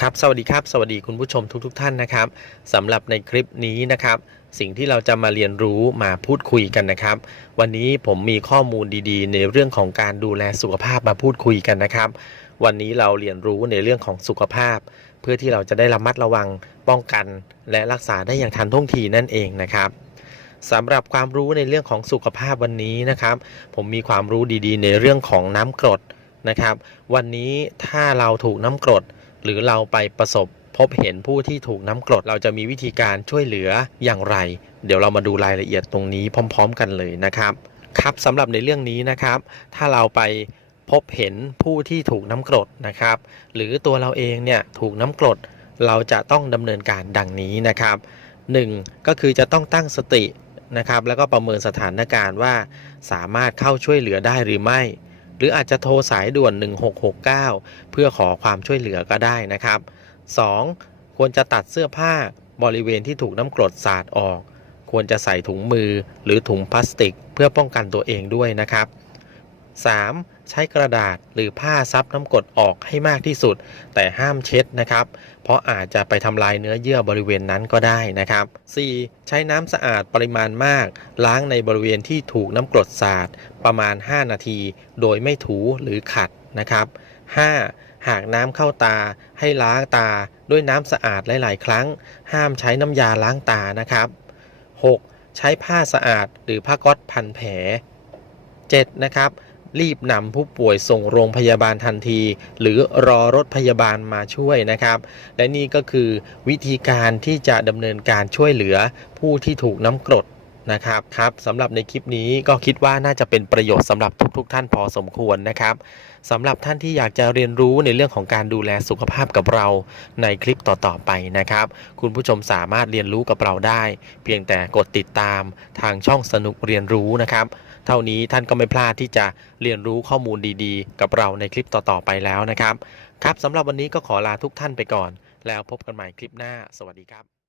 ครับสวัสดีครับ สวัสดีคุณผู้ชมทุกๆทท่านนะครับสำหรับในคลิปนี้นะครับ สิ่งที่เราจะมาเรียนรู้มาพูดคุยกันนะครับ วันนี้ผมมีข้อมูลดีๆ ในเรื่องของการดูแลสุขภาพมาพูดคุยกันนะครับ วันนี้เราเรียนรู้ในเรื่องของสุขภาพ เพื่อที่เราจะได้ระมัดระวังป้องกัน และรักษาได้อย่างทันท่วงทีนั่นเองนะครับสำหรับความรู้ในเรื่องของสุขภาพวันนี้นะครับ ผมมีความรู้ดีๆ ในเรื่องของน้ำกรดนะครับ วันนี้ถ้าเราถูกน้ำกรด หรือเราไปประสบพบเห็นผู้ที่ถูกน้ำกรด เราจะมีวิธีการช่วยเหลืออย่างไร เดี๋ยวเรามาดูรายละเอียดตรงนี้พร้อม ๆ กันเลยนะครับ ครับสำหรับในเรื่องนี้นะครับ ถ้าเราไปพบเห็นผู้ที่ถูกน้ำกรดนะครับ หรือตัวเราเองเนี่ยถูกน้ำกรด เราจะต้องดำเนินการดังนี้นะครับหนึ่งก็คือจะต้องตั้งสตินะครับ แล้วก็ประเมินสถานการณ์ว่าสามารถเข้าช่วยเหลือได้หรือไม่ หรืออาจจะโทรสายด่วน 1669 เพื่อขอความช่วยเหลือก็ได้นะครับ 2. ควรจะตัดเสื้อผ้าบริเวณที่ถูกน้ำกรดสาดออก ควรจะใส่ถุงมือหรือถุงพลาสติก เพื่อป้องกันตัวเองด้วยนะครับ 3. ใช้กระดาษหรือผ้าซับน้ำกรดออกให้มากที่สุด แต่ห้ามเช็ดนะครับ เพราะอาจจะไปทำลายเนื้อเยื่อบริเวณนั้นก็ได้นะครับ 4. ใช้น้ำสะอาดปริมาณมาก ล้างในบริเวณที่ถูกน้ำกรดสาดประมาณ 5 นาที โดยไม่ถูหรือขัดนะครับ 5. หากน้ำเข้าตาให้ล้างตาด้วยน้ำสะอาดหลาย ๆ ครั้ง ห้ามใช้น้ำยาล้างตานะครับ 6. ใช้ผ้าสะอาดหรือผ้าก๊อตพันแผล 7. นะครับ รีบนำผู้ป่วยส่งโรงพยาบาลทันที หรือรอรถพยาบาลมาช่วยนะครับ และนี่ก็คือวิธีการที่จะดำเนินการช่วยเหลือผู้ที่ถูกน้ำกรด นะครับครับสำหรับในคลิปนี้ก็คิดว่าน่าจะเป็นประโยชน์สำหรับทุกๆทท่านพอสมควรนะครับสำหรับท่านที่อยากจะเรียนรู้ในเรื่องของการดูแลสุขภาพกับเราในคลิปต่อๆไปนะครับ คุณผู้ชมสามารถเรียนรู้กับเราได้ เพียงแต่กดติดตามทางช่องสนุกเรียนรู้นะครับ เท่านี้ท่านก็ไม่พลาดที่จะเรียนรู้ข้อมูลดีๆ กับเราในคลิปต่อๆไปแล้วนะครับ ครับสำหรับวันนี้ก็ขอลาทุกท่านไปก่อน แล้วพบกันใหม่คลิปหน้า สวัสดีครับ